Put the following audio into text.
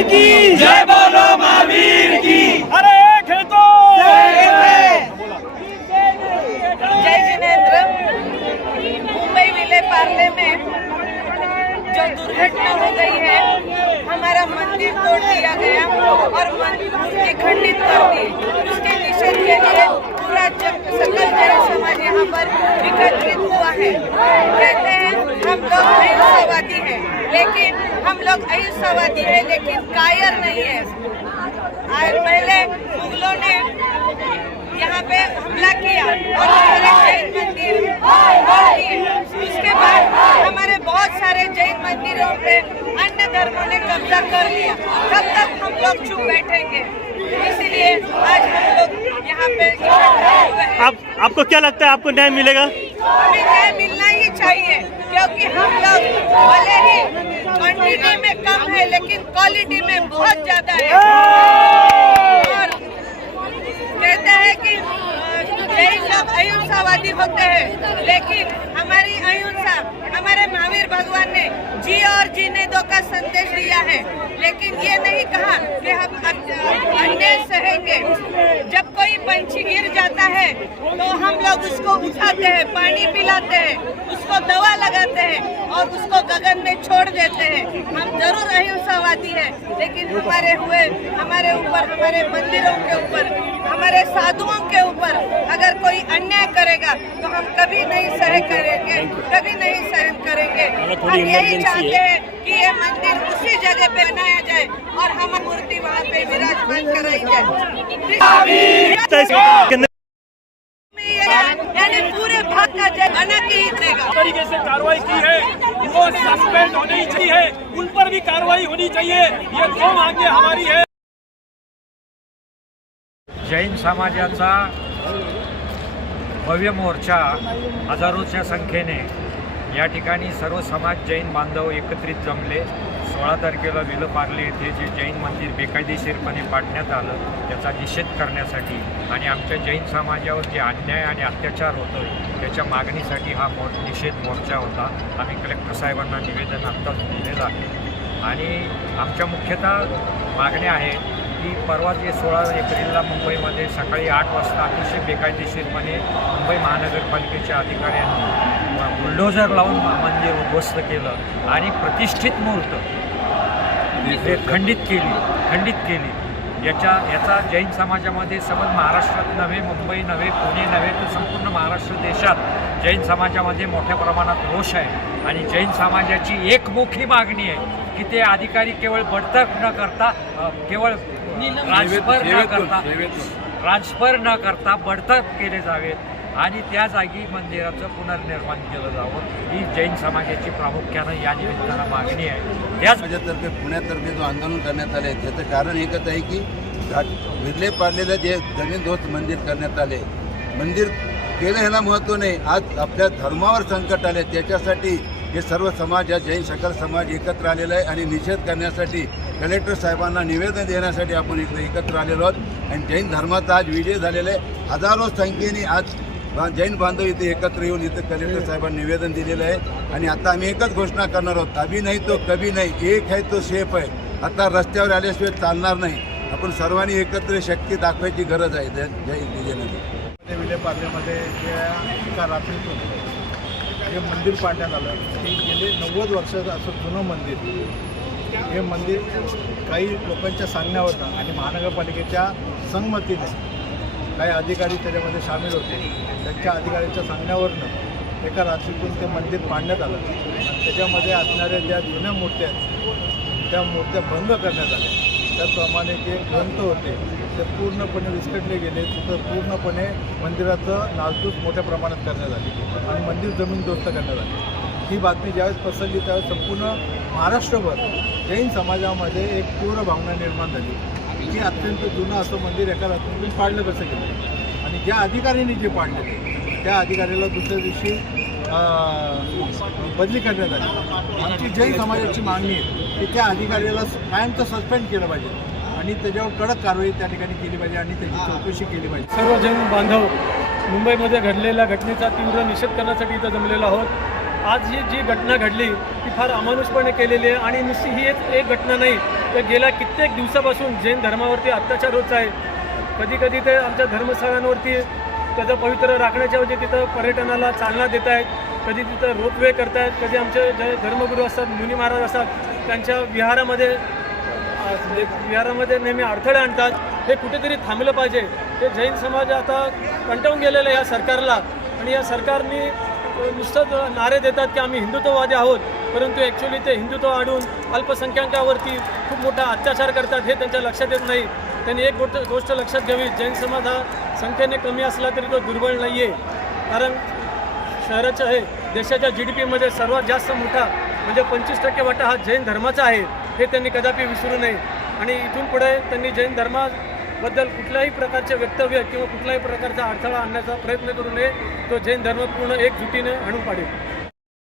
महावीर की जय, बोलो महावीर की। अरे एक है तो जय जिनेंद्र। मुंबई विले पार्ले में जो दुर्घटना हो गई है, हमारा मंदिर तोड़ दिया गया और मूर्ति खंडित कर दी, उसके निषेध के लिए पूरा सकल जैन समाज यहाँ पर एकत्रित हुआ है। कहते हैं हम लोग अहिंसावादी हैं, लेकिन हम लोग अहिंसावादी हैं लेकिन कायर नहीं है। पहले मुगलों ने यहाँ पे हमला किया और हमारे जैन मंदिर तोड़ दिए। उसके बाद हमारे बहुत सारे जैन मंदिरों पे अन्य धर्मों ने कब्जा कर लिया। कब तक हम लोग चुप बैठेंगे? इसीलिए आज हम लोग यहाँ पे इकट्ठा हुए हैं। आपको क्या लगता है, आपको न्याय मिलेगा? हमें न्याय मिलना ही चाहिए, क्योंकि हम लोग भले ही क्वांटिटी में कम है लेकिन क्वालिटी में बहुत ज्यादा है। और कहते हैं कि जैन लोग अहिंसावादी होते हैं, लेकिन हमारी अहिंसा हमारे महावीर भगवान ने जी और जीने दो का संदेश दिया है, लेकिन ये नहीं कहा कि हम अन्याय सहेंगे। जब कोई पंछी गिर जाता है तो हम लोग उसको उठाते हैं, पानी पिलाते हैं, उसको दवा लगाते हैं और उसको गगन में छोड़ देते हैं। हम जरूर अहिंसावादी हैं, लेकिन हमारे ऊपर, हमारे मंदिरों के ऊपर, हमारे साधुओं के ऊपर अगर कोई अन्याय करेगा तो हम कभी नहीं सहन करेंगे, कभी नहीं सहन करेंगे। हम यही चाहते हैं कि ये मंदिर उसी जगह पे बनाया जाए और हमारी मूर्ति वहाँ पे विराजमान कराई जाए। यानी पूरे भाग का जय बना के ही देगा। तरीके से कार्रवाई की है, वो सस्पेंड होनी चाहिए, उन पर भी कार्रवाई होनी चाहिए। ये दो मांगे हमारी है। जैन समाजाचा भव्य मोर्चा हजारोच्या संख्येने या ठिकाणी सर्व समाज जैन बांधव एकत्रित जमले। 16 तारखेला विलेपार्ले येथे जे जैन मंदिर बेकायदेशीरपणे पाडण्यात आलं त्याचा निषेध करण्यासाठी आणि आमच्या जैन समाजावर जे अन्याय आणि अत्याचार होतो त्याच्या मागणीसाठी हा निषेध मोर्चा होता। आम्ही कलेक्टर साहेबांना निवेदन आत्ताच दिलेलं आहे आणि आमच्या मुख्यतः मागण्या आहेत की परवा जे 16 एप्रिलला मुंबईमध्ये सकाळी 8 वाजता अतिशय बेकायदेशीरपणे मुंबई महानगरपालिकेच्या अधिकाऱ्यांनी बुलडोझर लावून मंदिर उद्ध्वस्त केलं आणि प्रतिष्ठित मूर्त खंडित केली। याचा जैन समाजामध्ये सबंध महाराष्ट्रात नव्हे, मुंबई नव्हे, पुणे नव्हे तर संपूर्ण महाराष्ट्र देशात जैन समाजामध्ये मोठ्या प्रमाणात रोष आहे आणि जैन समाजाची एकमुखी मागणी आहे की ते अधिकारी केवळ बडतर्फ न करता, केवळ ट्रान्सफर न करता बडतर्फ केले जावेत आणि त्या जागी मंदिराचं पुनर्निर्माण केलं जावं, ही जैन समाजाची प्रामुख्यानं या निमित्तानं मागणी आहे। त्याच माझ्यातर्फे पुण्यातर्फे जो आंदोलन करण्यात आले त्याचं कारण एकच आहे की विले पाडलेलं जे जमीनदोस्त मंदिर करण्यात आले, मंदिर केलं ह्याला महत्त्व नाही, आज आपल्या धर्मावर संकट आले त्याच्यासाठी हे सर्व समाज, या जैन सकल समाज एकत्र आलेला आहे आणि निषेध करण्यासाठी कलेक्टर साहेबांना निवेदन देण्यासाठी आपण इकडे एकत्र आलेलो आहोत आणि जैन धर्माचा आज विजय झालेला आहे। हजारो संख्येने आज जैन बांधव इथे एकत्र येऊन इथं कलेक्टर साहेबांनी निवेदन दिलेलं आहे आणि आता आम्ही एकच घोषणा करणार आहोत, अभी नाही तो कभी नाही, एक आहे तो सेफ आहे। आता रस्त्यावर आल्याशिवाय चालणार नाही, आपण सर्वांनी एकत्र शक्ती दाखवायची गरज आहे। जय विजयनगर विलेपार्लेमध्ये एका रात्रीतून हे मंदिर पाडण्यात आलं, की गेले 90 वर्षाचं असं जुनं मंदिर, हे मंदिर काही लोकांच्या सांगण्यावरनं आणि महानगरपालिकेच्या संमतीने काही अधिकारी त्याच्यामध्ये सामील होते, त्यांच्या अधिकाऱ्यांच्या सांगण्यावरनं एका रात्रीतून ते मंदिर पाडण्यात आलं आणि त्याच्यामध्ये असणाऱ्या ज्या जुन्या मूर्त्या आहेत त्या मूर्त्या भंग करण्यात आल्या। त्याचप्रमाणे जे ग्रंथ होते ते पूर्णपणे विस्कटले गेले, तिथं पूर्णपणे मंदिराचं नासधूस मोठ्या प्रमाणात करण्यात आली आणि मंदिर जमीनदोस्त करण्यात आली। ही बातमी ज्यावेळेस पसरली त्यावेळेस संपूर्ण महाराष्ट्रभर जैन समाजामध्ये एक तीव्र भावना निर्माण झाली की अत्यंत जुनं असं मंदिर एका रात्रीतून पाडलं कसं गेलं आणि ज्या अधिकाऱ्यांनी जे पाडले त्या अधिकाऱ्याला दुसऱ्या दिवशी बदली करण्यात आली। आमची जैन समाजाची मागणी आहे की त्या अधिकाऱ्याला कायमचं सस्पेंड केलं पाहिजे आणि त्याच्यावर कडक कारवाई त्या ठिकाणी केली पाहिजे आणि त्याची चौकशी केली पाहिजे। सर्व जैन बांधव मुंबईमध्ये घडलेल्या घटनेचा तीव्र निषेध करण्यासाठी इथं जमलेलो आहोत। आज ही जी घटना घडली ती फार अमानुषपणे केलेली आहे आणि नुसती ही एक घटना नाही, तर गेल्या कित्येक दिवसापासून जैन धर्मावरती अत्याचार होत आहे. कधी कधी ते आमच्या धर्मस्थळांवरती त्याचं पवित्र राखण्याच्या ऐवजी तिथं पर्यटनाला चालना देत आहेत, कधी तिथं रोपवे करतायत, कधी आमचे जे धर्मगुरू असतात, मुनी महाराज असतात, त्यांच्या विहारामध्ये नेहमी अडथळे आणतात. हे कुठेतरी थांबलं पाहिजे. हे जैन समाज आता कंटाळून गेलेलं आहे या सरकारला, आणि या सरकारने नुसतं नारे देतात की आम्ही हिंदुत्ववादी आहोत, परंतु ॲक्च्युली ते हिंदुत्व अडून अल्पसंख्याकावरती खूप मोठा अत्याचार करतात हे त्यांच्या लक्षात येत नाही. त्यांनी एक गोष्ट लक्षात घ्यावी, जैन समाज हा संख्येने कमी असला तरी तो दुर्बळ नाही आहे. कारण शहराच्या देशाच्या GDPमध्ये सर्वात जास्त मोठा म्हणजे 25% वाटा हा जैन धर्माचा आहे, हे त्यांनी कदापि विसरू नये. आणि इथून पुढे त्यांनी जैन धर्माबद्दल कुठल्याही प्रकारचे वक्तव्य किंवा कुठल्याही प्रकारचा अडथळा आणण्याचा प्रयत्न करू नये. तो जैन धर्म पूर्ण एकजुटीने आणून पाडेल.